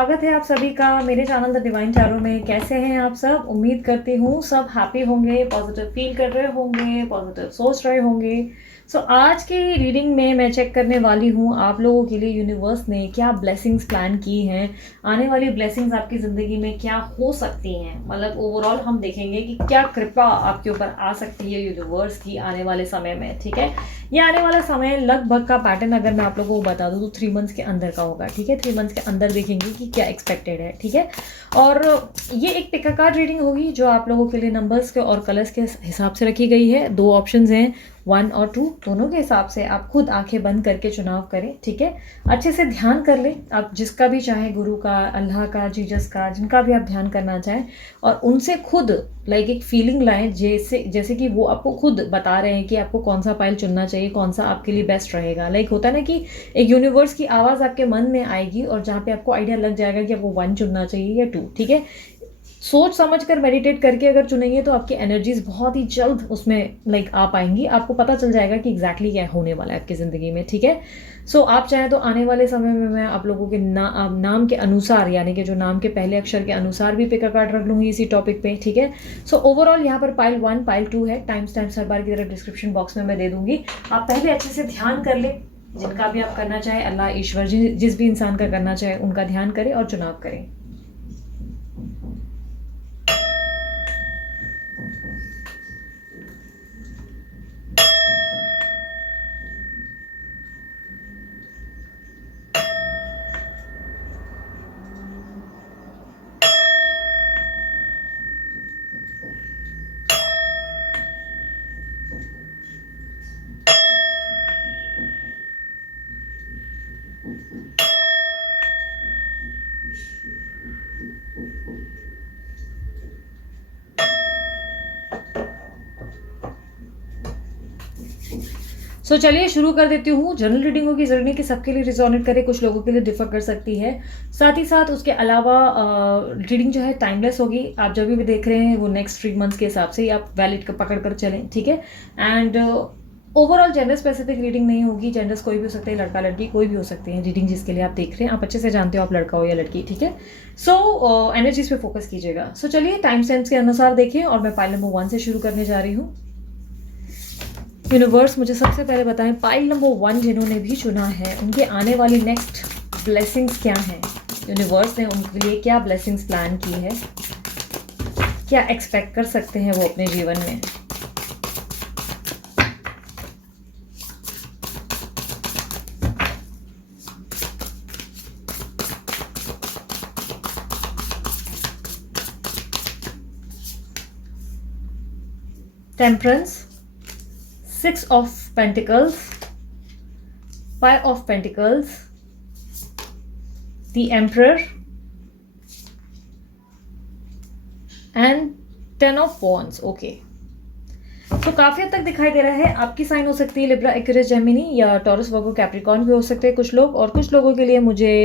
स्वागत है आप सभी का मेरे चैनल द डिवाइन टैरो में। कैसे हैं आप सब? उम्मीद करती हूँ सब हैप्पी होंगे, पॉजिटिव फील कर रहे होंगे, पॉजिटिव सोच रहे होंगे। आज की रीडिंग में मैं चेक करने वाली हूँ आप लोगों के लिए यूनिवर्स ने क्या ब्लेसिंग्स प्लान की हैं, आने वाली ब्लेसिंग्स आपकी ज़िंदगी में क्या हो सकती हैं। मतलब ओवरऑल हम देखेंगे कि क्या कृपा आपके ऊपर आ सकती है यूनिवर्स की आने वाले समय में। ठीक है, ये आने वाला समय लगभग का पैटर्न अगर मैं आप लोगों को बता दूँ तो 3 मंथ्स के अंदर का होगा। ठीक है, 3 मंथ्स के अंदर देखेंगे कि क्या एक्सपेक्टेड है। ठीक है, और ये एक पिका कार्ड रीडिंग होगी जो आप लोगों के लिए नंबर्स के और कलर्स के हिसाब से रखी गई है। 2 ऑप्शंस हैं, 1 और 2, दोनों के हिसाब से आप खुद आंखें बंद करके चुनाव करें। ठीक है, अच्छे से ध्यान कर लें, आप जिसका भी चाहे, गुरु का, अल्लाह का, जीसस का, जिनका भी आप ध्यान करना चाहें, और उनसे खुद एक फीलिंग लाएं, जैसे कि वो आपको खुद बता रहे हैं कि आपको कौन सा पाइल चुनना चाहिए, कौन सा आपके लिए बेस्ट रहेगा। होता है ना कि एक यूनिवर्स की आवाज़ आपके मन में आएगी और जहाँ पे आपको आइडिया लग जाएगा कि आपको 1 चुनना चाहिए या 2। ठीक है, सोच समझ कर मेडिटेट करके अगर चुनेंगे तो आपकी एनर्जीज बहुत ही जल्द उसमें आ पाएंगी। आपको पता चल जाएगा कि एग्जैक्टली क्या होने वाला है आपकी ज़िंदगी में। ठीक है, आप चाहें तो आने वाले समय में मैं आप लोगों के नाम के अनुसार, यानी कि जो नाम के पहले अक्षर के अनुसार भी पिक अ कार्ड रख लूँगी इसी टॉपिक पे। ठीक है, ओवरऑल यहाँ पर पाइल 1, पाइल 2 है। टाइम स्टैम्प हर बार की तरह डिस्क्रिप्शन बॉक्स में मैं दे दूंगी। आप पहले अच्छे से ध्यान कर ले, जिनका भी आप करना चाहे, अल्लाह, ईश्वर, जिस भी इंसान का करना चाहे उनका ध्यान करें और चुनाव करें। चलिए शुरू कर देती हूँ। जनरल रीडिंग होगी, जरूरी नहीं कि सबके लिए रिजोनेट करे, कुछ लोगों के लिए डिफर कर सकती है। साथ ही साथ उसके अलावा रीडिंग जो है टाइमलेस होगी। आप जब भी देख रहे हैं वो नेक्स्ट 3 मंथ्स के हिसाब से ही आप वैलिड पकड़ कर चलें। ठीक है, and overall gender specific reading नहीं होगी। जेंडर्स कोई भी हो सकते हैं, लड़का लड़की कोई भी हो सकते हैं। रीडिंग जिसके लिए आप देख रहे हैं, आप अच्छे से जानते हो आप लड़का हो या लड़की। ठीक है, एनर्जीज पे फोकस कीजिएगा। चलिए टाइम स्टैम्प्स के अनुसार देखें और मैं पाइल नंबर 1 से शुरू करने जा रही हूँ। यूनिवर्स मुझे सबसे पहले बताएं, पाइल नंबर 1 जिन्होंने भी चुना है उनके आने वाली नेक्स्ट ब्लेसिंग्स क्या हैं। यूनिवर्स ने उनके लिए क्या ब्लेसिंग्स प्लान की है, क्या एक्सपेक्ट कर सकते हैं वो अपने जीवन में। Temperance, 6 of Pentacles, 5 of Pentacles, the Emperor and 10 of Wands. Okay, काफी हद तक दिखाई दे रहा है आपकी साइन हो सकती है लिब्रा, एक्वेरियस, जेमिनी या टॉरस, वर्गो, कैप्रिकॉर्न भी हो सकते हैं कुछ लोग, और कुछ लोगों के लिए मुझे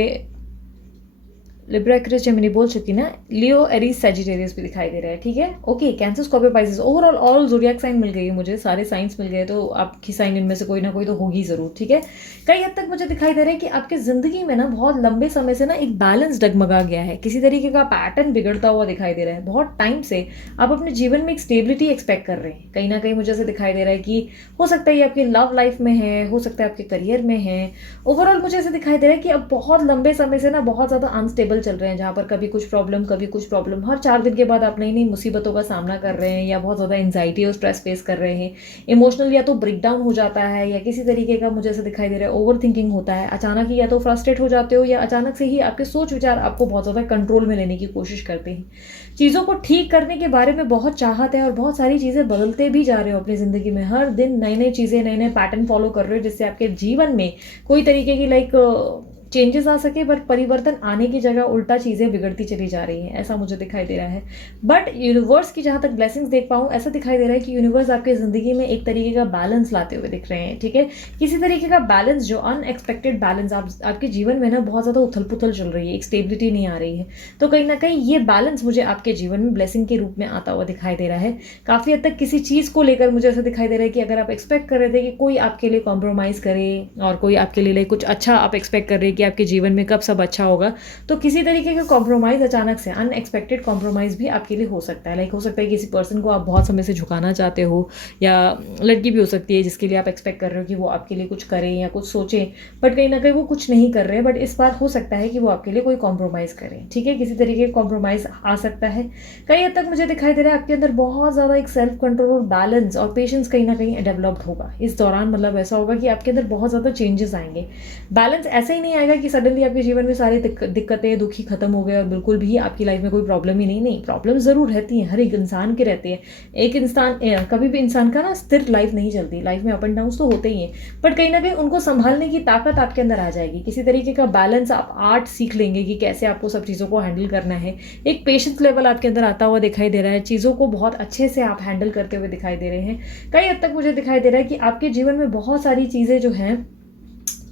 लिब्रा, एक्वेरियस, जेमिनी बोल चुकी ना, लियो, एरीज, सैजिटेरियस भी दिखाई दे रहा है। ठीक है, okay, Cancer, Scorpio, Pisces, overall all zodiac sign मिल गई है मुझे, सारे साइंस मिल गए, तो आपकी साइन इनमें से कोई ना कोई तो होगी ज़रूर। ठीक है, कई हद तक मुझे दिखाई दे रहा है कि आपकी ज़िंदगी में ना बहुत लंबे समय से ना एक बैलेंस डगमगा गया है, किसी तरीके का पैटर्न बिगड़ता हुआ दिखाई दे रहा है। बहुत टाइम से आप अपने जीवन में एक स्टेबिलिटी एक्सपेक्ट कर रहे हैं। कहीं ना कहीं मुझे ऐसे दिखाई दे रहा है कि हो सकता है ये आपकी लव लाइफ में है, हो सकता है आपके करियर में है। ओवरऑल मुझे ऐसे दिखाई दे रहा है कि अब बहुत लंबे समय से ना बहुत ज़्यादा अनस्टेबल चल रहे हैं, जहाँ पर कभी कुछ प्रॉब्लम, कभी कुछ प्रॉब्लम, हर 4 दिन के बाद आप नई नई मुसीबतों का सामना कर रहे हैं, या बहुत ज़्यादा एंजाइटी और स्ट्रेस फेस कर रहे हैं। इमोशनल या तो ब्रेकडाउन हो जाता है, या किसी तरीके का मुझे ऐसा दिखाई दे रहा है ओवर थिंकिंग होता है। अचानक ही या तो फ्रस्ट्रेट हो जाते हो, या अचानक से ही आपके सोच विचार आपको बहुत ज़्यादा कंट्रोल में लेने की कोशिश करते हैं। चीज़ों को ठीक करने के बारे में बहुत चाहत है और बहुत सारी चीज़ें बदलते भी जा रहे हो अपनी ज़िंदगी में। हर दिन नई नई चीज़ें, नए नए पैटर्न फॉलो कर रहे हो, जिससे आपके जीवन में कोई तरीके की चेंजेस आ सके, बट परिवर्तन आने की जगह उल्टा चीज़ें बिगड़ती चली जा रही हैं, ऐसा मुझे दिखाई दे रहा है। बट यूनिवर्स की जहाँ तक ब्लेसिंग्स देख पाऊँ, ऐसा दिखाई दे रहा है कि यूनिवर्स आपके ज़िंदगी में एक तरीके का बैलेंस लाते हुए दिख रहे हैं। ठीक है, किसी तरीके का बैलेंस, जो अनएक्सपेक्टेड बैलेंस आपके जीवन में ना बहुत ज़्यादा उथल पुथल चल रही है, एक स्टेबिलिटी नहीं आ रही है, तो कहीं ना कहीं ये बैलेंस मुझे आपके जीवन में ब्लेसिंग के रूप में आता हुआ दिखाई दे रहा है। काफ़ी हद तक किसी चीज़ को लेकर मुझे ऐसा दिखाई दे रहा है कि अगर आप एक्सपेक्ट कर रहे थे कि कोई आपके लिए कॉम्प्रोमाइज़ करे और कोई आपके लिए कुछ अच्छा आप एक्सपेक्ट कर रहे हैं कि आपके जीवन में कब सब अच्छा होगा। तो किसी तरीके का कॉम्प्रोमाइज़ अचानक से अनएक्सपेक्टेड कॉम्प्रोमाइज़ भी आपके लिए हो सकता है। लाइक हो सकता है किसी पर्सन को आप बहुत समय से झुकाना चाहते हो, या लड़की भी हो सकती है जिसके लिए आप एक्सपेक्ट कर रहे हो कि वो आपके लिए कुछ करें या कुछ सोचें, बट कहीं ना कहीं वो कुछ नहीं कर रहे हैं। बट इस बार हो सकता है कि वो आपके लिए कोई कॉम्प्रोमाइज़ करें, ठीक है, किसी तरीके का कॉम्प्रोमाइज़ आ सकता है। कई हद तक मुझे दिखाई दे रहा है आपके अंदर बहुत ज़्यादा एक सेल्फ कंट्रोल और बैलेंस और पेशेंस कहीं ना कहीं डेवलप्ड होगा इस दौरान। मतलब ऐसा होगा कि आपके अंदर बहुत ज़्यादा चेंजेस आएंगे। बैलेंस ऐसे ही नहीं आएगा कि सडनली आपके जीवन में सारी दिक्कतें दुखी खत्म हो गए और बिल्कुल भी आपकी लाइफ में कोई प्रॉब्लम ही नहीं। नहीं, प्रॉब्लम ज़रूर रहती है, हर एक इंसान के रहती है। एक इंसान कभी भी इंसान का ना स्थिर लाइफ नहीं चलती, लाइफ में अप एंड डाउन तो होते ही हैं, बट कहीं ना कहीं उनको संभालने की ताकत आपके अंदर आ जाएगी। किसी तरीके का बैलेंस आप आर्ट सीख लेंगे कि कैसे आपको सब चीज़ों को हैंडल करना है। एक पेशेंस लेवल आपके अंदर आता हुआ दिखाई दे रहा है, चीज़ों को बहुत अच्छे से आप हैंडल करते हुए दिखाई दे रहे हैं। कई हद तक मुझे दिखाई दे रहा है कि आपके जीवन में बहुत सारी चीज़ें जो हैं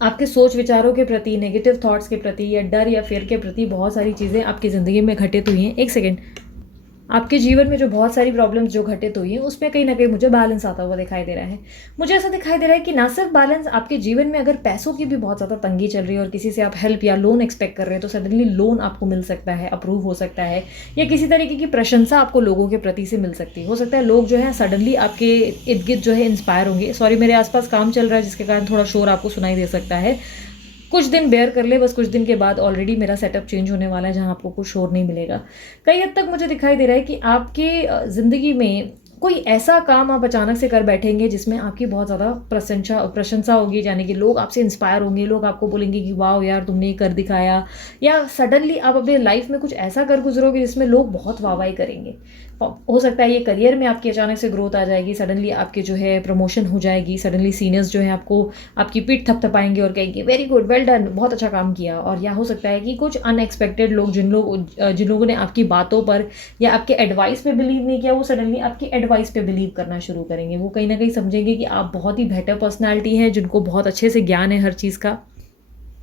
आपके सोच विचारों के प्रति, नेगेटिव थॉट्स के प्रति या डर या फियर के प्रति बहुत सारी चीज़ें आपकी ज़िंदगी में घटित हुई हैं। एक सेकेंड। आपके जीवन में जो बहुत सारी प्रॉब्लम्स जो घटित हुई हैं उसमें कहीं ना कहीं मुझे बैलेंस आता हुआ दिखाई दे रहा है। मुझे ऐसा दिखाई दे रहा है कि ना सिर्फ बैलेंस, आपके जीवन में अगर पैसों की भी बहुत ज़्यादा तंगी चल रही है और किसी से आप हेल्प या लोन एक्सपेक्ट कर रहे हैं तो सडनली लोन आपको मिल सकता है, अप्रूव हो सकता है, या किसी तरीके की प्रशंसा आपको लोगों के प्रति से मिल सकती है। हो सकता है लोग जो है सडनली आपके इर्द गिर्द जो है इंस्पायर होंगे। सॉरी, मेरे आसपास काम चल रहा है जिसके कारण थोड़ा शोर आपको सुनाई दे सकता है। कुछ दिन बेयर कर ले, बस कुछ दिन के बाद ऑलरेडी मेरा सेटअप चेंज होने वाला है जहाँ आपको कुछ शोर नहीं मिलेगा। कई हद तक मुझे दिखाई दे रहा है कि आपके ज़िंदगी में कोई ऐसा काम आप अचानक से कर बैठेंगे जिसमें आपकी बहुत ज़्यादा प्रशंसा होगी, यानी कि लोग आपसे इंस्पायर होंगे, लोग आपको बोलेंगे कि वाह यार तुमने ये कर दिखाया, या सडनली आप अपने लाइफ में कुछ ऐसा कर गुजरोगे जिसमें लोग बहुत वाहवाही करेंगे। हो सकता है ये करियर में आपकी अचानक से ग्रोथ आ जाएगी, सडनली आपके जो है प्रमोशन हो जाएगी, सडनली सीनियर्स जो है आपको आपकी पीठ थपथपाएंगे और कहेंगे वेरी गुड, वेल डन, बहुत अच्छा काम किया। और या हो सकता है कि कुछ अनएक्सपेक्टेड लोग जिन लोगों ने आपकी बातों पर या आपके एडवाइस पे बिलीव नहीं किया, वो सडनली आपकी एडवाइस पे बिलीव करना शुरू करेंगे। वो कहीं ना कहीं समझेंगे कि आप बहुत ही बेटर पर्सनैलिटी है जिनको बहुत अच्छे से ज्ञान है हर चीज़ का।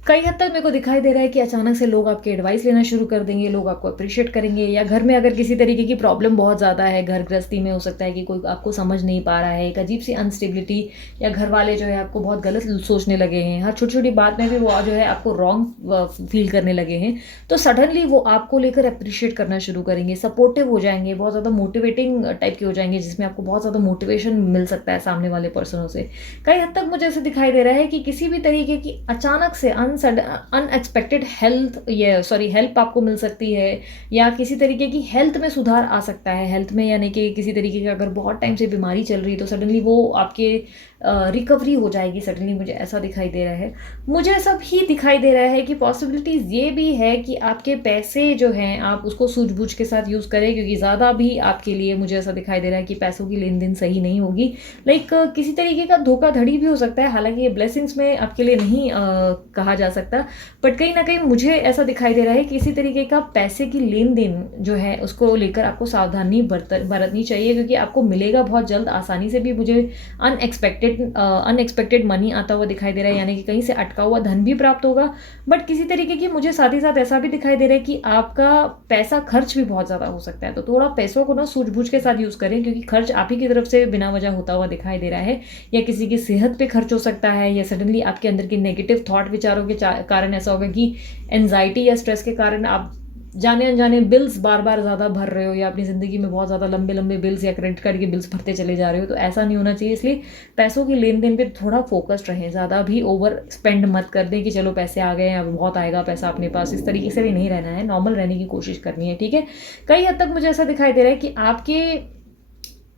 कई हद तक मेरे को दिखाई दे रहा है कि अचानक से लोग आपके एडवाइस लेना शुरू कर देंगे, लोग आपको अप्रिशिएट करेंगे। या घर में अगर किसी तरीके की प्रॉब्लम बहुत ज़्यादा है, घर गृहस्थी में हो सकता है कि कोई आपको समझ नहीं पा रहा है, एक अजीब सी अनस्टेबिलिटी, या घर वाले जो है आपको बहुत गलत सोचने लगे हैं, हर छोटी छोटी बात में भी वो जो है आपको रॉन्ग फील करने लगे हैं, तो सडनली वो आपको लेकर अप्रिशिएट करना शुरू करेंगे, सपोर्टिव हो जाएंगे, बहुत ज़्यादा मोटिवेटिंग टाइप के हो जाएंगे, जिसमें आपको बहुत ज़्यादा मोटिवेशन मिल सकता है सामने वाले पर्सनों से। कई हद तक मुझे ऐसे दिखाई दे रहा है कि किसी भी तरीके की अचानक से अनएक्सपेक्टेड हेल्प आपको मिल सकती है, या किसी तरीके की हेल्थ में सुधार आ सकता है। हेल्थ में यानी कि किसी तरीके का अगर बहुत टाइम से बीमारी चल रही है तो सडनली वो आपके रिकवरी हो जाएगी। सडनली मुझे ऐसा दिखाई दे रहा है। मुझे ऐसा भी दिखाई दे रहा है कि पॉसिबिलिटीज़ ये भी है कि आपके पैसे जो हैं आप उसको सूझबूझ के साथ यूज़ करें, क्योंकि ज़्यादा भी आपके लिए मुझे ऐसा दिखाई दे रहा है कि पैसों की लेन देन सही नहीं होगी। लाइक किसी तरीके का धोखाधड़ी भी हो सकता है, हालांकि ये ब्लेसिंग्स में आपके लिए नहीं कहा जा सकता, बट कहीं ना कहीं मुझे ऐसा दिखाई दे रहा है कि इसी तरीके का पैसे की लेन देन जो है उसको लेकर आपको सावधानी बरतनी चाहिए, क्योंकि आपको मिलेगा बहुत जल्द आसानी से भी। मुझे अनएक्सपेक्टेड मनी आता हुआ दिखाई दे रहा है, यानी कि कहीं से अटका हुआ धन भी प्राप्त होगा। बट किसी तरीके की मुझे साथ ही साथ ऐसा भी दिखाई दे रहा है कि आपका पैसा खर्च भी बहुत ज़्यादा हो सकता है, तो थोड़ा पैसों को ना सूझबूझ के साथ यूज़ करें, क्योंकि खर्च आप ही की तरफ से बिना वजह होता हुआ दिखाई दे रहा है। या किसी की सेहत पे खर्च हो सकता है, या सडनली आपके अंदर के नेगेटिव थॉट विचारों के कारण ऐसा होगा कि एनजाइटी या स्ट्रेस के कारण आप जाने अनजाने बिल्स बार बार ज़्यादा भर रहे हो, या अपनी ज़िंदगी में बहुत ज़्यादा लंबे लंबे बिल्स या क्रेडिट कार्ड के बिल्स भरते चले जा रहे हो। तो ऐसा नहीं होना चाहिए, इसलिए पैसों की लेन देन पे थोड़ा फोकस्ड रहें, ज़्यादा भी ओवर स्पेंड मत कर दें कि चलो पैसे आ गए हैं अब बहुत आएगा पैसा अपने पास। इस तरीके से भी नहीं रहना है, नॉर्मल रहने की कोशिश करनी है, ठीक है। कई हद तक मुझे ऐसा दिखाई दे रहा है कि आपके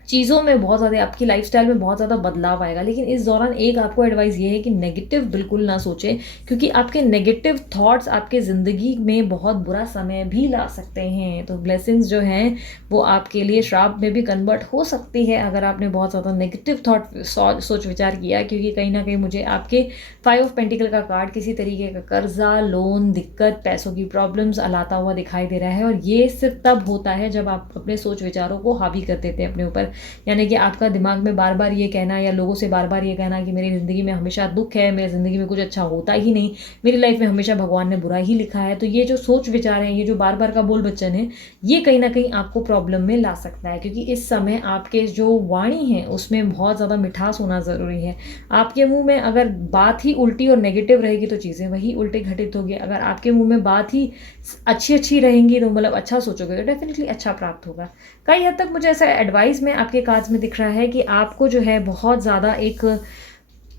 चीज़ों में बहुत ज़्यादा, आपकी लाइफस्टाइल में बहुत ज़्यादा बदलाव आएगा। लेकिन इस दौरान एक आपको एडवाइस ये है कि नेगेटिव बिल्कुल ना सोचें, क्योंकि आपके नेगेटिव थॉट्स आपके ज़िंदगी में बहुत बुरा समय भी ला सकते हैं। तो ब्लेसिंग्स जो हैं वो आपके लिए श्राप में भी कन्वर्ट हो सकती है अगर आपने बहुत ज़्यादा नेगेटिव थॉट सोच विचार किया, क्योंकि कहीं ना कहीं मुझे आपके 5 ऑफ पेंटिकल का कार्ड किसी तरीके का कर्जा, लोन, दिक्कत, पैसों की प्रॉब्लम्स लाता हुआ दिखाई दे रहा है। और ये सिर्फ तब होता है जब आप अपने सोच विचारों को हावी कर देते हैं अपने ऊपर। यानी कि आपका दिमाग में बार बार ये कहना या लोगों से बार बार ये कहना कि मेरी ज़िंदगी में हमेशा दुख है, मेरी ज़िंदगी में कुछ अच्छा होता ही नहीं, मेरी लाइफ में हमेशा भगवान ने बुरा ही लिखा है। तो ये जो सोच विचार हैं, ये जो बार बार का बोल बच्चन है, ये कहीं ना कहीं आपको प्रॉब्लम में ला सकता है, क्योंकि इस समय आपके जो वाणी है उसमें बहुत ज़्यादा मिठास होना ज़रूरी है। आपके मुंह में अगर बात ही उल्टी और नेगेटिव रहेगी तो चीज़ें वही उल्टे घटित होगी। अगर आपके मुंह में बात ही अच्छी अच्छी रहेंगी तो मतलब अच्छा सोचोगे तो डेफिनेटली अच्छा प्राप्त होगा। कई हद तक मुझे ऐसा एडवाइस में आपके कार्ड्स में दिख रहा है कि आपको जो है बहुत ज़्यादा एक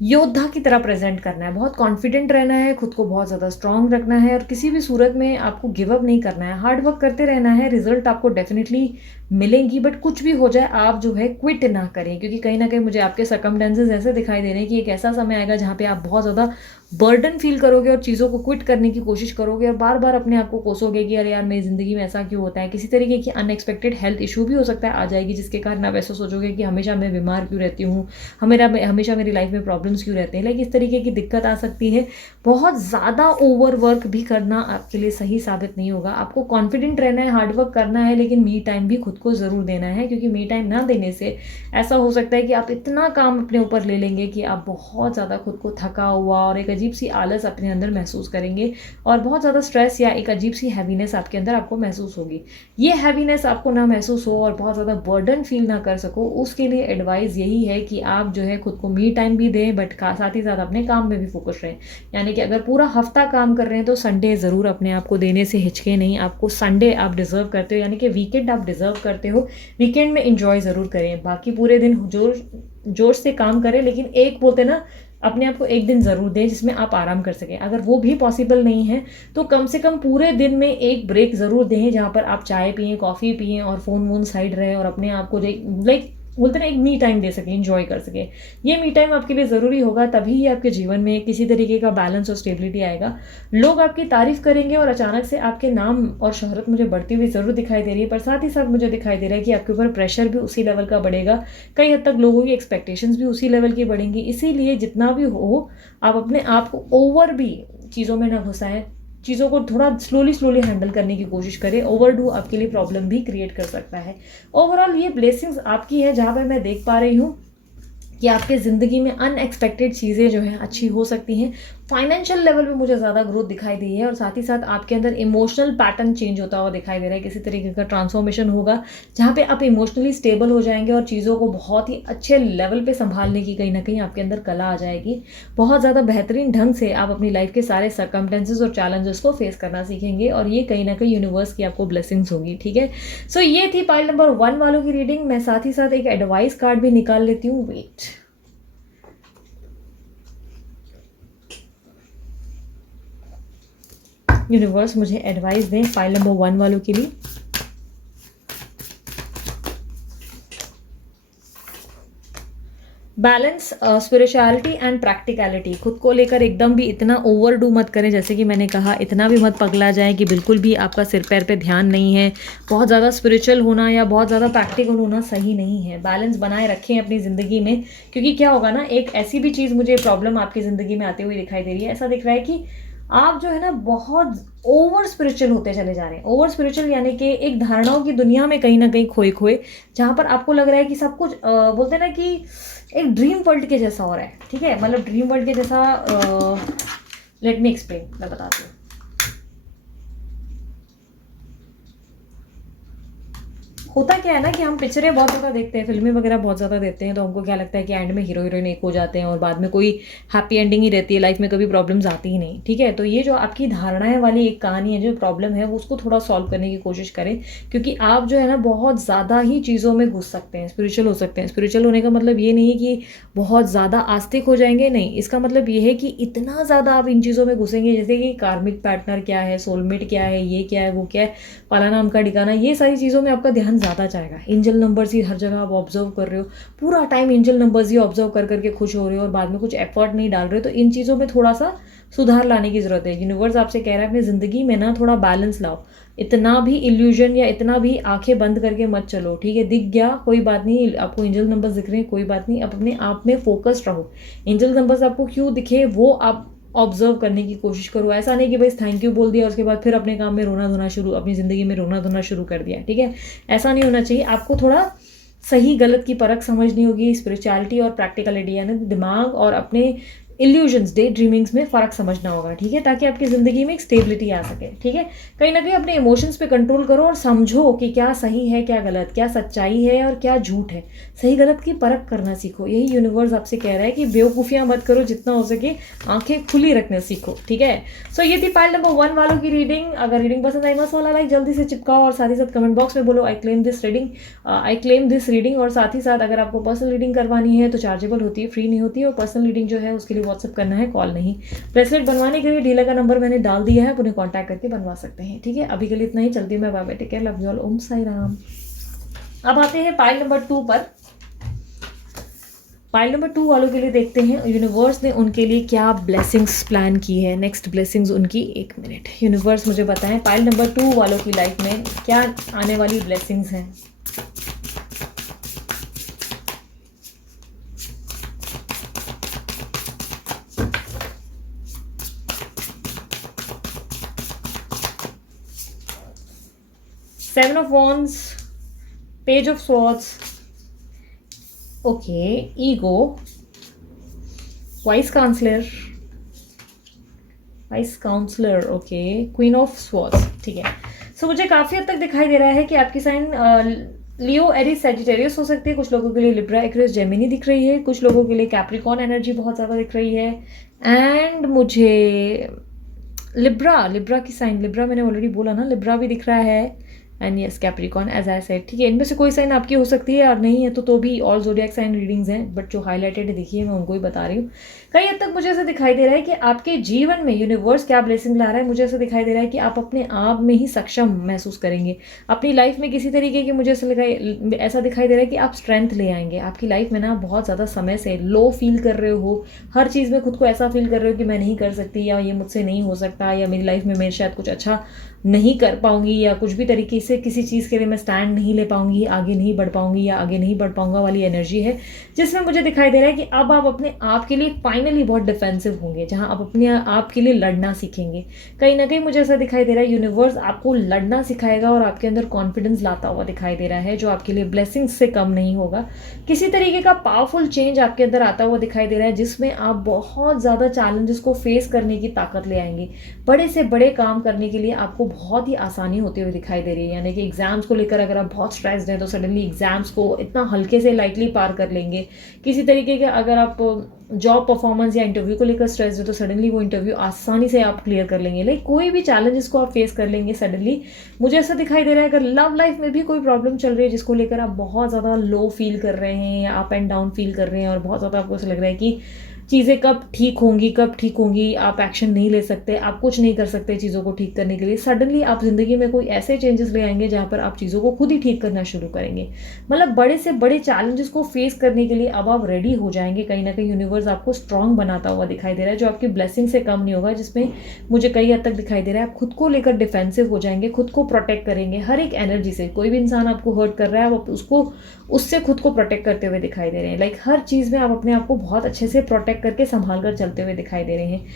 योद्धा की तरह प्रेजेंट करना है, बहुत कॉन्फिडेंट रहना है, खुद को बहुत ज़्यादा स्ट्रांग रखना है और किसी भी सूरत में आपको गिव अप नहीं करना है, हार्ड वर्क करते रहना है। रिजल्ट आपको डेफिनेटली मिलेंगी, बट कुछ भी हो जाए आप जो है क्विट ना करें, क्योंकि कहीं ना कहीं मुझे आपके सर्कमस्टेंसेस ऐसे दिखाई दे रहे हैं कि एक ऐसा समय आएगा जहाँ पे आप बहुत ज़्यादा बर्डन फील करोगे और चीज़ों को क्विट करने की कोशिश करोगे और बार बार अपने आप को कोसोगे कि अरे यार मेरी ज़िंदगी में ऐसा क्यों होता है। किसी तरीके की अनएक्सपेक्टेड हेल्थ इशू भी हो सकता है आ जाएगी, जिसके कारण आप ऐसा सोचोगे कि हमेशा मैं बीमार क्यों रहती हूँ, हमेशा मेरी लाइफ में प्रॉब्लम्स क्यों रहते हैं। लाइक इस तरीके की दिक्कत आ सकती है। बहुत ज़्यादा ओवर वर्क भी करना आपके लिए सही साबित नहीं होगा। आपको कॉन्फिडेंट रहना है, हार्ड वर्क करना है, लेकिन मी टाइम भी खुद को ज़रूर देना है, क्योंकि मी टाइम ना देने से ऐसा हो सकता है कि आप इतना काम अपने ऊपर ले लेंगे कि आप बहुत ज़्यादा खुद को थका हुआ और एक अजीब सी आलस अपने अंदर महसूस करेंगे और बहुत ज़्यादा स्ट्रेस या एक अजीब सी हैवीनेस आपके अंदर आपको महसूस होगी। ये हैवीनेस आपको ना महसूस हो और बहुत ज़्यादा बर्डन फील ना कर सको, उसके लिए एडवाइस यही है कि आप जो है खुद को मी टाइम भी दें, बट साथ ही साथ अपने काम में भी फोकस रहें। यानी कि अगर पूरा हफ्ता काम कर रहे हैं तो संडे ज़रूर अपने आप को देने से हिचके नहीं। आपको संडे आप डिज़र्व करते हो, यानी कि वीकेंड आप डिज़र्व करते हो। वीकेंड में इंजॉय ज़रूर करें, बाकी पूरे दिन जोश से काम करें, लेकिन एक बोलते ना अपने आप को एक दिन ज़रूर दें जिसमें आप आराम कर सकें। अगर वो भी पॉसिबल नहीं है तो कम से कम पूरे दिन में एक ब्रेक ज़रूर दें जहाँ पर आप चाय पिएं, कॉफ़ी पिएं और फ़ोन वोन साइड रहे और अपने आप को लाइक बोलते ना एक मी टाइम दे सकें, इंजॉय कर सकें। ये मी टाइम आपके लिए ज़रूरी होगा, तभी ही आपके जीवन में किसी तरीके का बैलेंस और स्टेबिलिटी आएगा। लोग आपकी तारीफ करेंगे और अचानक से आपके नाम और शोहरत मुझे बढ़ती हुई ज़रूर दिखाई दे रही है, पर साथ ही साथ मुझे दिखाई दे रहा है कि आपके ऊपर प्रेशर भी उसी लेवल का बढ़ेगा। कई हद तक लोगों की एक्सपेक्टेशंस भी उसी लेवल की बढ़ेंगी। इसीलिए जितना भी हो आप अपने आप को ओवर भी चीज़ों में ना घुसाएं, चीज़ों को थोड़ा स्लोली हैंडल करने की कोशिश करें। ओवरडू आपके लिए प्रॉब्लम भी क्रिएट कर सकता है। ओवरऑल ये ब्लेसिंग्स आपकी है, जहाँ पर मैं देख पा रही हूँ कि आपके ज़िंदगी में अनएक्सपेक्टेड चीज़ें जो हैं अच्छी हो सकती हैं। फाइनेंशियल लेवल पे मुझे ज़्यादा ग्रोथ दिखाई दी है और साथ ही साथ आपके अंदर इमोशनल पैटर्न चेंज होता हुआ दिखाई दे रहा है। किसी तरीके का ट्रांसफॉर्मेशन होगा जहाँ पे आप इमोशनली स्टेबल हो जाएंगे और चीज़ों को बहुत ही अच्छे लेवल पे संभालने की कहीं ना कहीं आपके अंदर कला आ जाएगी। बहुत ज़्यादा बेहतरीन ढंग से आप अपनी लाइफ के सारे सर्कमस्टेंसेस और चैलेंजेस को फेस करना सीखेंगे और ये कहीं ना कहीं यूनिवर्स की आपको ब्लेसिंग्स होगी। ठीक है, सो ये थी पाइल नंबर 1 वालों की रीडिंग। मैं साथ ही साथ एक एडवाइस कार्ड भी निकाल लेती हूँ। वेट, यूनिवर्स मुझे एडवाइस दें फाइल नंबर 1 वालों के लिए। Balance, spirituality and practicality. खुद को लेकर एकदम भी इतना ओवरडू मत करें, जैसे कि मैंने कहा इतना भी मत पगला जाए कि बिल्कुल भी आपका सिर पैर पे ध्यान नहीं है। बहुत ज़्यादा स्पिरिचुअल होना या बहुत ज़्यादा प्रैक्टिकल होना सही नहीं है। बैलेंस बनाए रखें अपनी ज़िंदगी में, क्योंकि क्या होगा ना, एक ऐसी भी चीज़ मुझे प्रॉब्लम आपकी ज़िंदगी में आते हुए दिखाई दे रही है। ऐसा दिख रहा है कि आप जो है ना बहुत ओवर स्पिरिचुअल होते चले जा रहे हैं। ओवर स्पिरिचुअल यानी कि एक धारणाओं की दुनिया में कहीं ना कहीं खोए खोए, जहाँ पर आपको लग रहा है कि सब कुछ बोलते हैं ना कि एक ड्रीम वर्ल्ड के जैसा हो रहा है। ठीक है, मतलब ड्रीम वर्ल्ड के जैसा। लेट मी एक्सप्लेन, मैं बताती हूँ। होता क्या है ना कि हम पिक्चरें बहुत ज़्यादा देखते हैं, फिल्में वगैरह बहुत ज़्यादा देखते हैं, तो हमको क्या लगता है कि एंड में हीरो हीरोइन एक हो जाते हैं और बाद में कोई हैप्पी एंडिंग ही रहती है, लाइफ में कभी प्रॉब्लम्स आती ही नहीं। ठीक है, तो ये जो आपकी धारणाएं वाली एक कहानी है, जो प्रॉब्लम है, वो उसको थोड़ा सॉल्व करने की कोशिश करें, क्योंकि आप जो है ना बहुत ज़्यादा ही चीज़ों में घुस सकते हैं, स्पिरिचुअल हो सकते हैं। स्पिरिचुअल होने का मतलब ये नहीं है कि बहुत ज़्यादा आस्तिक हो जाएंगे, नहीं। इसका मतलब ये है कि इतना ज़्यादा आप इन चीज़ों में घुसेंगे, जैसे कि कार्मिक पार्टनर क्या है, सोलमेट क्या है, ये क्या है, वो क्या है, फलाना नाम का ठिकाना, ये सारी चीज़ों में आपका ध्यान ज़्यादा जाएगा। एंजल नंबर्स ही हर जगह आप ऑब्जर्व कर रहे हो, पूरा टाइम एंजल नंबर्स ही ऑब्जर्व कर करके खुश हो रहे हो और बाद में कुछ एफर्ट नहीं डाल रहे हो, तो इन चीज़ों में थोड़ा सा सुधार लाने की ज़रूरत है। यूनिवर्स आपसे कह रहा है अपनी ज़िंदगी में ना थोड़ा बैलेंस लाओ। इतना भी इल्यूजन या इतना भी आंखें बंद करके मत चलो। ठीक है, दिख गया कोई बात नहीं, आपको एंजल नंबर्स दिख रहे हैं कोई बात नहीं, आप अपने आप में फोकस्ड रहो। एंजल नंबर्स आपको क्यों दिखे वो आप ऑब्जर्व करने की कोशिश करो। ऐसा नहीं कि भाई थैंक यू बोल दिया उसके बाद फिर अपने काम में रोना धोना शुरू, अपनी ज़िंदगी में रोना धोना शुरू कर दिया। ठीक है, ऐसा नहीं होना चाहिए। आपको थोड़ा सही गलत की परख समझनी होगी, स्पिरिचुअलिटी और प्रैक्टिकलिटी यानी दिमाग और अपने इल्यूजन्स डे ड्रीमिंग्स में फ़र्क समझना होगा, ठीक है, ताकि आपकी ज़िंदगी में एक स्टेबिलिटी आ सके, ठीक है। कहीं ना कहीं अपने इमोशंस पे कंट्रोल करो और समझो कि क्या सही है क्या गलत, क्या सच्चाई है और क्या झूठ है। सही गलत की परख करना सीखो, यही यूनिवर्स आपसे कह रहा है कि बेवकूफ़ियाँ मत करो, जितना हो सके आंखें खुली रखना सीखो, ठीक है। सो ये थी पाइल नंबर 1 वालों की रीडिंग। अगर रीडिंग पसंद आई मस्त वाला लाइक जल्दी से चिपकाओ और साथ ही साथ कमेंट बॉक्स में बोलो I claim this reading, I claim this reading. और साथ ही साथ अगर आपको पर्सनल रीडिंग करवानी है तो चार्जेबल होती है, फ्री नहीं होती है। और पर्सनल रीडिंग जो है उसके लिए व्हाट्सअप करना है, कॉल नहीं। ब्रेसलेट बनवाने के लिए डीलर का नंबर मैंने डाल दिया है, आप उन्हें कॉन्टैक्ट करके बनवा सकते हैं, ठीक है। अभी के लिए इतना ही, चलती हूँ मैं, bye bye, take care, love you all, Om Sai Ram. अब आते हैं पाइल नंबर 2 पर। पाइल नंबर 2 वालों के लिए देखते हैं यूनिवर्स ने उनके लिए क्या ब्लेसिंग्स प्लान की है, नेक्स्ट ब्लेसिंग्स उनकी। 1 मिनट, यूनिवर्स मुझे बताएं पाइल नंबर 2 वालों की लाइफ में क्या आने वाली ब्लेसिंग्स हैं। Seven of wands, page of swords, okay, ego, vice counsellor, okay, queen of swords, ठीक है। सो मुझे काफ़ी हद तक दिखाई दे रहा है कि आपकी साइन लियो, एरीज, सेजिटेरियस हो सकती है। कुछ लोगों के लिए लिब्रा, एक्वेरियस, जेमिनी दिख रही है। कुछ लोगों के लिए कैप्रिकॉर्न एनर्जी बहुत ज़्यादा दिख रही है। एंड मुझे लिब्रा की साइन, लिब्रा मैंने ऑलरेडी बोला ना, लिब्रा भी दिख रहा है। And yes, Capricorn as I said, ठीक है। इनमें से कोई साइन आपकी हो सकती है और नहीं है तो भी ऑल ज़ोडिएक साइन रीडिंग्स हैं, बट जो हाईलाइटेड है देखिए, मैं उनको ही बता रही हूँ। कई हद तक मुझे ऐसा दिखाई दे रहा है कि आपके जीवन में यूनिवर्स क्या ब्लेसिंग ला रहा है। मुझे ऐसा दिखाई दे रहा है कि आप अपने आप में ही सक्षम महसूस करेंगे अपनी लाइफ में किसी तरीके की। मुझे ऐसा दिखाई दे रहा है कि आप स्ट्रेंथ ले आएंगे आपकी लाइफ में ना। बहुत ज़्यादा समय से लो फील कर रहे हो, हर चीज़ में खुद को ऐसा फील कर रहे हो कि मैं नहीं कर सकती, या ये मुझसे नहीं हो सकता, या मेरी लाइफ में मैं शायद कुछ अच्छा नहीं कर पाऊंगी, या कुछ भी तरीके से किसी चीज़ के लिए मैं स्टैंड नहीं ले पाऊंगी, आगे नहीं बढ़ पाऊंगी या आगे नहीं बढ़ पाऊंगा वाली एनर्जी है, जिसमें मुझे दिखाई दे रहा है कि अब आप अपने आप के लिए फाइनली बहुत डिफेंसिव होंगे, जहां आप अपने आप के लिए लड़ना सीखेंगे। कहीं ना कहीं मुझे ऐसा दिखाई दे रहा है यूनिवर्स आपको लड़ना सिखाएगा और आपके अंदर कॉन्फिडेंस लाता हुआ दिखाई दे रहा है, जो आपके लिए ब्लेसिंग्स से कम नहीं होगा। किसी तरीके का पावरफुल चेंज आपके अंदर आता हुआ दिखाई दे रहा है, जिसमें आप बहुत ज़्यादा चैलेंजेस को फेस करने की ताकत ले आएंगे। बड़े से बड़े काम करने के लिए आपको बहुत ही आसानी होती हुई दिखाई दे रही है। यानी कि एग्जाम्स को लेकर अगर आप बहुत स्ट्रेस्ड हैं तो सडनली एग्जाम्स को इतना हल्के से लाइटली पार कर लेंगे। किसी तरीके के अगर आप जॉब परफॉर्मेंस या इंटरव्यू को लेकर स्ट्रेस है तो सडनली वो इंटरव्यू आसानी से आप क्लियर कर लेंगे। लाइक कोई भी चैलेंजेस को आप फेस कर लेंगे सडनली। मुझे ऐसा दिखाई दे रहा है अगर लव लाइफ में भी कोई प्रॉब्लम चल रही है जिसको लेकर आप बहुत ज़्यादा लो फील कर रहे हैं या अप एंड डाउन फील कर रहे हैं और बहुत ज़्यादा आपको ऐसा लग रहा है कि चीज़ें कब ठीक होंगी, आप एक्शन नहीं ले सकते, आप कुछ नहीं कर सकते चीज़ों को ठीक करने के लिए। सडनली आप ज़िंदगी में कोई ऐसे चेंजेस ले आएंगे जहाँ पर आप चीज़ों को खुद ही ठीक करना शुरू करेंगे। मतलब बड़े से बड़े चैलेंजेस को फेस करने के लिए अब आप रेडी हो जाएंगे। कहीं ना कहीं यूनिवर्स आपको स्ट्रांग बनाता हुआ दिखाई दे रहा है, जो आपकी ब्लेसिंग से कम नहीं होगा, जिसमें मुझे कई हद तक दिखाई दे रहा है आप खुद को लेकर डिफेंसिव हो जाएंगे, खुद को प्रोटेक्ट करेंगे हर एक एनर्जी से। कोई भी इंसान आपको हर्ट कर रहा है आप उससे खुद को प्रोटेक्ट करते हुए दिखाई दे रहे हैं। लाइक हर चीज़ में आप अपने आप को बहुत अच्छे से प्रोटेक्ट करके संभाल कर चलते हुए दिखाई दे रहे हैं।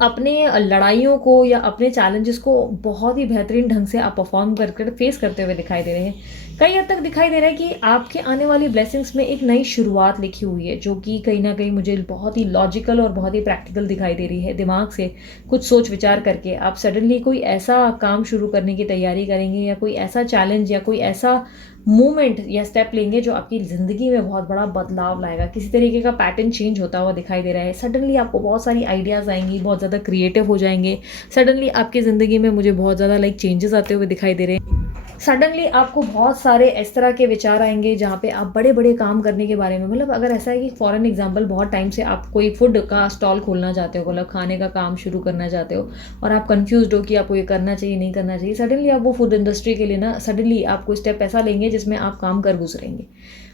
अपने लड़ाइयों को या अपने चैलेंजेस को बहुत ही बेहतरीन ढंग से आप परफॉर्म कर फेस करते हुए दिखाई दे रहे हैं। कई हद तक दिखाई दे रहा है कि आपके आने वाली ब्लेसिंग्स में एक नई शुरुआत लिखी हुई है, जो कि कहीं ना कहीं मुझे बहुत ही लॉजिकल और बहुत ही प्रैक्टिकल दिखाई दे रही है। दिमाग से कुछ सोच विचार करके आप सडनली कोई ऐसा काम शुरू करने की तैयारी करेंगे या कोई ऐसा चैलेंज या कोई ऐसा मूवमेंट या स्टेप लेंगे जो आपकी ज़िंदगी में बहुत बड़ा बदलाव लाएगा। किसी तरीके का पैटर्न चेंज होता हुआ दिखाई दे रहा है। सडनली आपको बहुत सारी आइडियाज़ आएंगी, बहुत ज़्यादा क्रिएटिव हो जाएंगे। सडनली आपकी ज़िंदगी में मुझे बहुत ज़्यादा चेंजेस आते हुए दिखाई दे रहे हैं। सडनली आपको बहुत सारे इस तरह के विचार आएंगे जहाँ पे आप बड़े बड़े काम करने के बारे में, मतलब अगर ऐसा है कि फॉर एन एग्जांपल बहुत टाइम से आप कोई फूड का स्टॉल खोलना चाहते हो, मतलब खाने का काम शुरू करना चाहते हो और आप कंफ्यूज्ड हो कि आपको ये करना चाहिए नहीं करना चाहिए। सडनली आप वो फूड इंडस्ट्री के लिए ना सडनली आप कोई स्टेप ऐसा लेंगे जिसमें आप काम कर गुजरेंगे।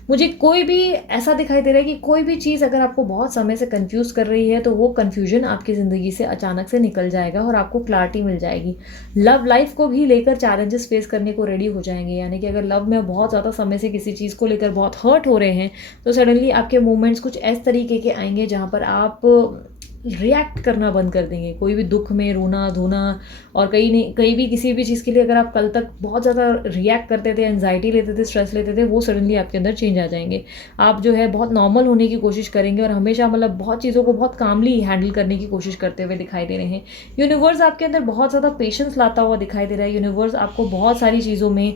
मुझे कोई भी ऐसा दिखाई दे रहा है कि कोई भी चीज़ अगर आपको बहुत समय से कंफ्यूज कर रही है तो वो कंफ्यूजन आपकी ज़िंदगी से अचानक से निकल जाएगा और आपको क्लैरिटी मिल जाएगी। लव लाइफ को भी लेकर चैलेंजेस फेस करने को रेडी हो जाएंगे। यानी कि अगर लव में बहुत ज़्यादा समय से किसी चीज़ को लेकर बहुत हर्ट हो रहे हैं तो सडनली आपके मूवमेंट्स कुछ इस तरीके के आएंगे जहाँ पर आप रिएक्ट करना बंद कर देंगे। कोई भी दुख में रोना धोना, और कहीं भी किसी भी चीज़ के लिए अगर आप कल तक बहुत ज़्यादा रिएक्ट करते थे, एंजाइटी लेते थे, स्ट्रेस लेते थे, वो सडनली आपके अंदर चेंज आ जाएंगे। आप जो है बहुत नॉर्मल होने की कोशिश करेंगे और हमेशा मतलब बहुत चीज़ों को बहुत कामली हैंडल करने की कोशिश करते हुए दिखाई दे रहे हैं। यूनिवर्स आपके अंदर बहुत ज़्यादा पेशेंस लाता हुआ दिखाई दे रहा है। यूनिवर्स आपको बहुत सारी चीज़ों में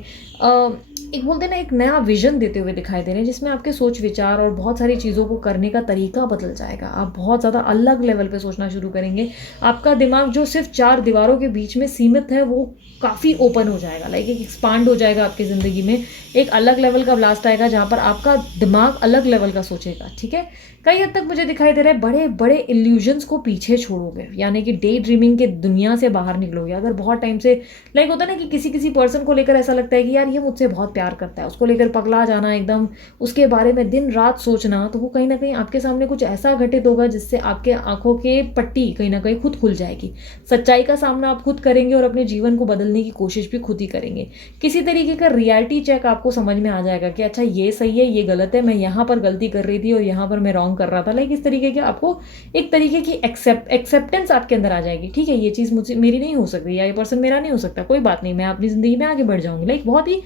एक बोलते हैं ना, एक नया विजन देते हुए दिखाई दे रहे हैं, जिसमें आपके सोच विचार और बहुत सारी चीज़ों को करने का तरीका बदल जाएगा। आप बहुत ज़्यादा अलग लेवल पे सोचना शुरू करेंगे। आपका दिमाग जो सिर्फ 4 दीवारों के बीच में सीमित है, वो काफ़ी ओपन हो जाएगा, लाइक एक एक्सपांड हो जाएगा आपकी ज़िंदगी में। एक अलग लेवल का ब्लास्ट आएगा जहाँ पर आपका दिमाग अलग लेवल का सोचेगा, ठीक है। कई हद तक मुझे दिखाई दे रहा है बड़े बड़े इल्यूजन्स को पीछे छोड़ोगे, यानी कि डे ड्रीमिंग के दुनिया से बाहर निकलोगे। अगर बहुत टाइम से लाइक होता है ना कि किसी किसी पर्सन को लेकर ऐसा लगता है कि यार ये मुझसे बहुत प्यार करता है, उसको लेकर पगला जाना, एकदम उसके बारे में दिन रात सोचना, तो वो कहीं ना कहीं आपके सामने कुछ ऐसा घटित होगा जिससे आपके आंखों के पट्टी कहीं ना कहीं खुद खुल जाएगी। सच्चाई का सामना आप खुद करेंगे और अपने जीवन को बदलने की कोशिश भी खुद ही करेंगे। किसी तरीके का रियलिटी चेक आपको समझ में आ जाएगा कि अच्छा ये सही है, ये गलत है, मैं यहाँ पर गलती कर रही थी और यहाँ पर मैं रॉन्ग कर रहा था। लाइक इस तरीके के आपको एक तरीके की एक्सेप्टेंस आपके अंदर आ जाएगी। ठीक है, ये चीज़ मुझे मेरी नहीं हो सकती, या ये पर्सन मेरा नहीं हो सकता, कोई बात नहीं, मैं अपनी ज़िंदगी में आगे बढ़ जाऊंगी। लाइक बहुत ही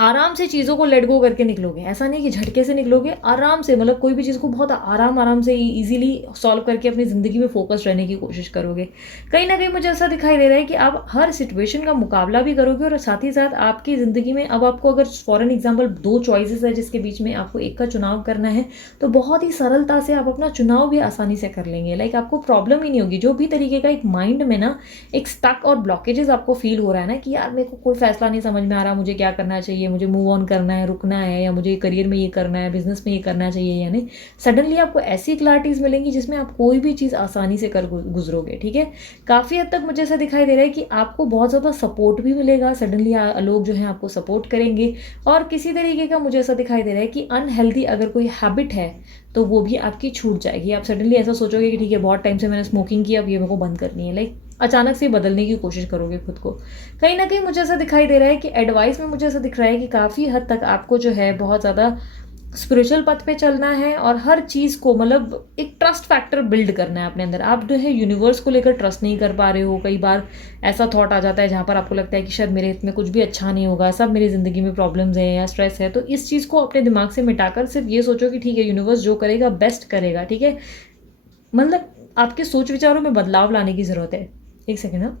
आराम से चीज़ों को लेट गो करके निकलोगे। ऐसा नहीं कि झटके से निकलोगे, आराम से, मतलब कोई भी चीज़ को बहुत आराम से इजीली सॉल्व करके अपनी ज़िंदगी में फोकस रहने की कोशिश करोगे। कहीं ना कहीं मुझे ऐसा दिखाई दे रहा है कि आप हर सिचुएशन का मुकाबला भी करोगे, और साथ ही साथ आपकी ज़िंदगी में अब आपको अगर फॉर एन एग्जाम्पल 2 चॉइसेस है जिसके बीच में आपको एक का चुनाव करना है, तो बहुत ही सरलता से आप अपना चुनाव भी आसानी से कर लेंगे। लाइक आपको प्रॉब्लम ही नहीं होगी। जो भी तरीके का एक माइंड में ना एक स्टक और ब्लॉकेजेस आपको फील हो रहा है ना कि यार मेरे को कोई फैसला नहीं समझ में आ रहा, मुझे क्या करना चाहिए, मुझे मूव ऑन करना है, रुकना है, या मुझे करियर में ये करना है, बिजनेस में ये करना चाहिए या नहीं, सडनली आपको ऐसी क्लैरिटीज मिलेंगी जिसमें आप कोई भी चीज़ आसानी से कर गुजरोगे। ठीक है, काफ़ी हद तक मुझे ऐसा दिखाई दे रहा है कि आपको बहुत ज़्यादा सपोर्ट भी मिलेगा। सडनली लोग जो हैं आपको सपोर्ट करेंगे, और किसी तरीके का मुझे ऐसा दिखाई दे रहा है कि अनहेल्दी अगर कोई हैबिट है तो वो भी आपकी छूट जाएगी। आप सडनली ऐसा सोचोगे कि ठीक है, बहुत टाइम से मैंने स्मोकिंग की, अब ये मेरे को बंद करनी है। लाइक अचानक से बदलने की कोशिश करोगे खुद को। कहीं ना कहीं मुझे ऐसा दिखाई दे रहा है कि एडवाइस में मुझे ऐसा दिख रहा है कि काफ़ी हद तक आपको जो है बहुत ज़्यादा स्पिरिचुअल पथ पे चलना है, और हर चीज़ को मतलब एक ट्रस्ट फैक्टर बिल्ड करना है अपने अंदर। आप जो है यूनिवर्स को लेकर ट्रस्ट नहीं कर पा रहे हो। कई बार ऐसा थॉट आ जाता है जहाँ पर आपको लगता है कि शायद मेरे हित में कुछ भी अच्छा नहीं होगा, सब मेरी ज़िंदगी में प्रॉब्लम्स है या स्ट्रेस है। तो इस चीज़ को अपने दिमाग से मिटाकर सिर्फ ये सोचो कि ठीक है, यूनिवर्स जो करेगा बेस्ट करेगा। ठीक है, मतलब आपके सोच विचारों में बदलाव लाने की ज़रूरत है। एक सेकेंड ना,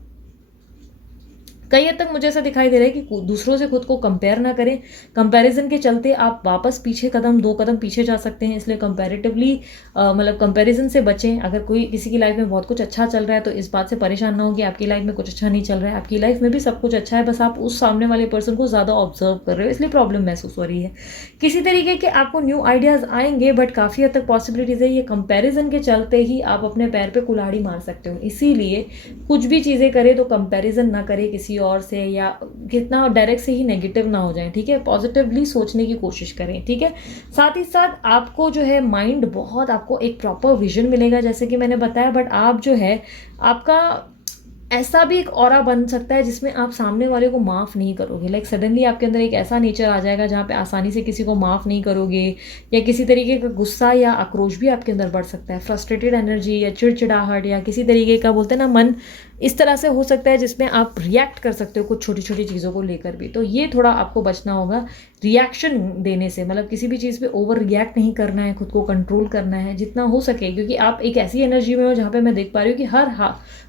कई हद तक मुझे ऐसा दिखाई दे रहा है कि दूसरों से खुद को कंपेयर ना करें। कंपैरिजन के चलते आप वापस पीछे 2 कदम पीछे जा सकते हैं, इसलिए कंपैरेटिवली मतलब कंपैरिजन से बचें। अगर कोई किसी की लाइफ में बहुत कुछ अच्छा चल रहा है तो इस बात से परेशान ना हो कि आपकी लाइफ में कुछ अच्छा नहीं चल रहा है। आपकी लाइफ में भी सब कुछ अच्छा है, बस आप उस सामने वाले पर्सन को ज़्यादा ऑब्जर्व कर रहे हो, इसलिए प्रॉब्लम महसूस हो रही है। किसी तरीके के आपको न्यू आइडियाज़ आएंगे, बट काफ़ी हद तक पॉसिबिलिटीज़ है ये कंपैरिजन के चलते ही आप अपने पैर पे कुल्हाड़ी मार सकते हो। इसीलिए कुछ भी चीज़ें करें तो कंपैरिजन ना करें किसी और से, या कितना डायरेक्ट से ही नेगेटिव ना हो जाए। ठीक है, पॉजिटिवली सोचने की कोशिश करें। ठीक है, साथ ही साथ आपको जो है माइंड बहुत, आपको एक प्रॉपर विजन मिलेगा जैसे कि मैंने बताया, बट आप जो है आपका ऐसा भी एक ऑरा बन सकता है जिसमें आप सामने वाले को माफ़ नहीं करोगे। लाइक सडनली आपके अंदर एक ऐसा नेचर आ जाएगा जहाँ पे आसानी से किसी को माफ़ नहीं करोगे, या किसी तरीके का गुस्सा या आक्रोश भी आपके अंदर बढ़ सकता है। फ्रस्ट्रेटेड एनर्जी या चिड़चिड़ाहट, या किसी तरीके का बोलते हैं ना मन इस तरह से हो सकता है जिसमें आप रिएक्ट कर सकते हो कुछ छोटी छोटी चीज़ों को लेकर भी। तो ये थोड़ा आपको बचना होगा रिएक्शन देने से। मतलब किसी भी चीज़ पे ओवर रिएक्ट नहीं करना है, खुद को कंट्रोल करना है जितना हो सके, क्योंकि आप एक ऐसी एनर्जी में हो जहाँ पे मैं देख पा रही हूँ कि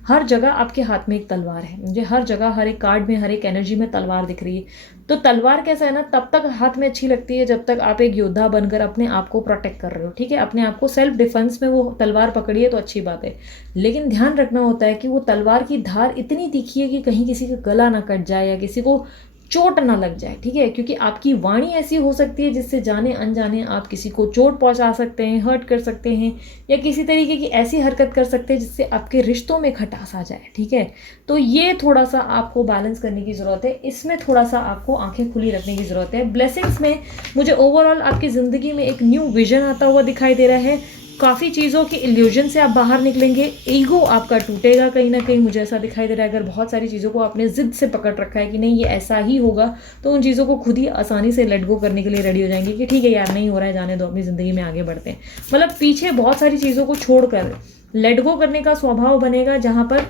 हर जगह आपके हाथ में एक तलवार है। मुझे हर जगह, हर एक कार्ड में, हर एक एनर्जी में तलवार दिख रही है। तो तलवार कैसा है ना, तब तक हाथ में अच्छी लगती है जब तक आप एक योद्धा बनकर अपने आप को प्रोटेक्ट कर रहे हो। ठीक है, अपने आप को सेल्फ डिफेंस में वो तलवार पकड़ी है तो अच्छी बात है, लेकिन ध्यान रखना होता है कि वो तलवार की धार इतनी तीखी है कि कहीं किसी का गला ना कट जाए या किसी को चोट ना लग जाए। ठीक है, क्योंकि आपकी वाणी ऐसी हो सकती है जिससे जाने अनजाने आप किसी को चोट पहुंचा सकते हैं, हर्ट कर सकते हैं, या किसी तरीके की ऐसी हरकत कर सकते हैं जिससे आपके रिश्तों में खटास आ जाए। ठीक है, तो ये थोड़ा सा आपको बैलेंस करने की ज़रूरत है, इसमें थोड़ा सा आपको आंखें खुली रखने की ज़रूरत है। ब्लेसिंग्स में मुझे ओवरऑल आपकी ज़िंदगी में एक न्यू विजन आता हुआ दिखाई दे रहा है। काफ़ी चीज़ों के इल्यूजन से आप बाहर निकलेंगे, ईगो आपका टूटेगा कहीं ना कहीं, मुझे ऐसा दिखाई दे रहा है। अगर बहुत सारी चीज़ों को आपने ज़िद से पकड़ रखा है कि नहीं ये ऐसा ही होगा, तो उन चीज़ों को खुद ही आसानी से लेट गो करने के लिए रेडी हो जाएंगे कि ठीक है यार नहीं हो रहा है, जाने दो, अपनी ज़िंदगी में आगे बढ़ते हैं। मतलब पीछे बहुत सारी चीज़ों को छोड़कर लेट गो करने का स्वभाव बनेगा, जहाँ पर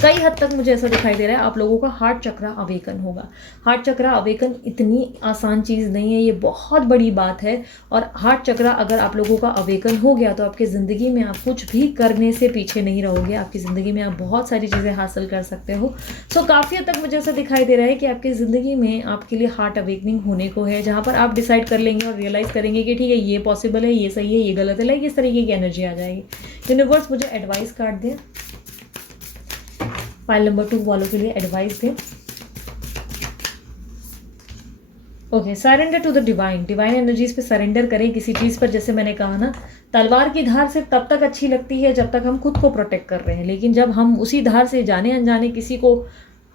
कई हद तक मुझे ऐसा दिखाई दे रहा है आप लोगों का हार्ट चक्रा अवेकन होगा। हार्ट चक्रा अवेकन इतनी आसान चीज़ नहीं है, ये बहुत बड़ी बात है। और हार्ट चक्रा अगर आप लोगों का अवेकन हो गया तो आपकी ज़िंदगी में आप कुछ भी करने से पीछे नहीं रहोगे, आपकी ज़िंदगी में आप बहुत सारी चीज़ें हासिल कर सकते हो। सो काफ़ी हद तक मुझे ऐसा दिखाई दे रहा है कि आपकी ज़िंदगी में आपके लिए हार्ट अवेकनिंग होने को है, जहाँ पर आप डिसाइड कर लेंगे और रियलाइज़ करेंगे कि ठीक है ये पॉसिबल है, ये सही है, ये गलत है, लाइक इस तरीके की एनर्जी आ जाएगी। यूनिवर्स मुझे एडवाइस कार्ड दें, फाइल नंबर 2 वालों के लिए एडवाइस दें। Okay, surrender to the divine. Divine energies पे सरेंडर करें किसी चीज़ पर। जैसे मैंने कहा ना, तलवार की धार सिर्फ तब तक अच्छी लगती है जब तक हम खुद को प्रोटेक्ट कर रहे हैं, लेकिन जब हम उसी धार से जाने अनजाने किसी को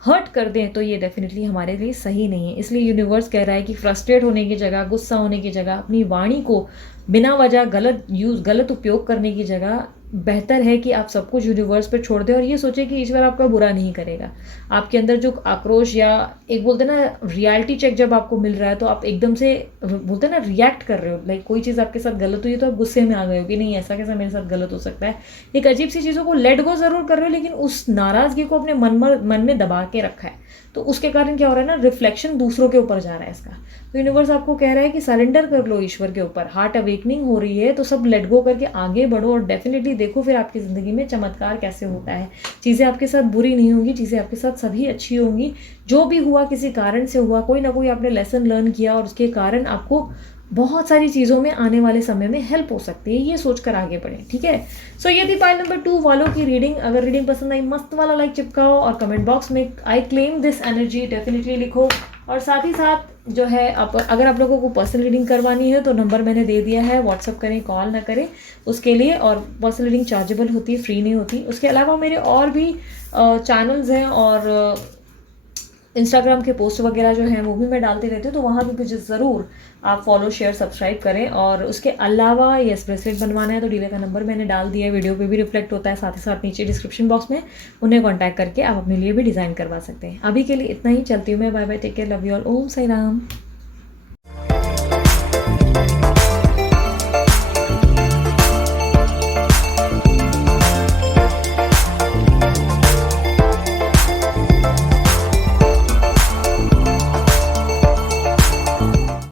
हर्ट कर दें तो ये डेफिनेटली हमारे लिए सही नहीं है। इसलिए यूनिवर्स कह रहा है कि फ्रस्ट्रेट होने की जगह, गुस्सा होने की जगह, अपनी वाणी को बिना वजह गलत उपयोग करने की जगह बेहतर है कि आप सब कुछ यूनिवर्स पर छोड़ दें और ये सोचें कि ईश्वर आपका बुरा नहीं करेगा। आपके अंदर जो आक्रोश या एक बोलते हैं ना रियलिटी चेक जब आपको मिल रहा है तो आप एकदम से बोलते हैं ना रिएक्ट कर रहे हो, लाइक कोई चीज़ आपके साथ गलत हुई तो आप गुस्से में आ गए हो कि नहीं ऐसा कैसा मेरे साथ गलत हो सकता है। एक अजीब सी चीज़ों को लेट गो ज़रूर कर रहे हो, लेकिन उस नाराज़गी को अपने मन में दबा के रखा है, तो उसके कारण क्या हो रहा है ना, रिफ्लेक्शन दूसरों के ऊपर जा रहा है इसका। तो यूनिवर्स आपको कह रहा है कि सरेंडर कर लो ईश्वर के ऊपर। हार्ट अवेकनिंग हो रही है तो सब लेट गो करके आगे बढ़ो और डेफिनेटली देखो फिर आपकी ज़िंदगी में चमत्कार कैसे होता है। चीज़ें आपके साथ बुरी नहीं होंगी, चीज़ें आपके साथ सभी अच्छी होंगी। जो भी हुआ किसी कारण से हुआ, कोई ना कोई आपने लेसन लर्न किया और उसके कारण आपको बहुत सारी चीज़ों में आने वाले समय में हेल्प हो सकती है, ये सोचकर आगे बढ़ें, ठीक है। सो ये थी पाइल नंबर 2 वालों की रीडिंग। अगर रीडिंग पसंद आई मस्त वाला लाइक चिपकाओ और कमेंट बॉक्स में I claim this energy definitely लिखो। और साथ ही साथ जो है अगर आप लोगों को पर्सनल रीडिंग करवानी है तो नंबर मैंने दे दिया है, व्हाट्सअप करें, कॉल ना करें उसके लिए। और पर्सनल रीडिंग चार्जेबल होती है, फ्री नहीं होती। उसके अलावा मेरे और भी चैनल्स हैं और इंस्टाग्राम के पोस्ट वगैरह जो हैं वो भी मैं डालती रहती हूँ, तो वहाँ भी मुझे ज़रूर आप फॉलो शेयर सब्सक्राइब करें। और उसके अलावा येस ब्रेसलेट बनवाना है तो डीलर का नंबर मैंने डाल दिया है, वीडियो पे भी रिफ्लेक्ट होता है, साथ ही साथ नीचे डिस्क्रिप्शन बॉक्स में उन्हें कॉन्टैक्ट करके आप अपने लिए भी डिज़ाइन करवा सकते हैं। अभी के लिए इतना ही, चलती हूँ मैं, bye bye, take care, love you all, Om Sai Ram.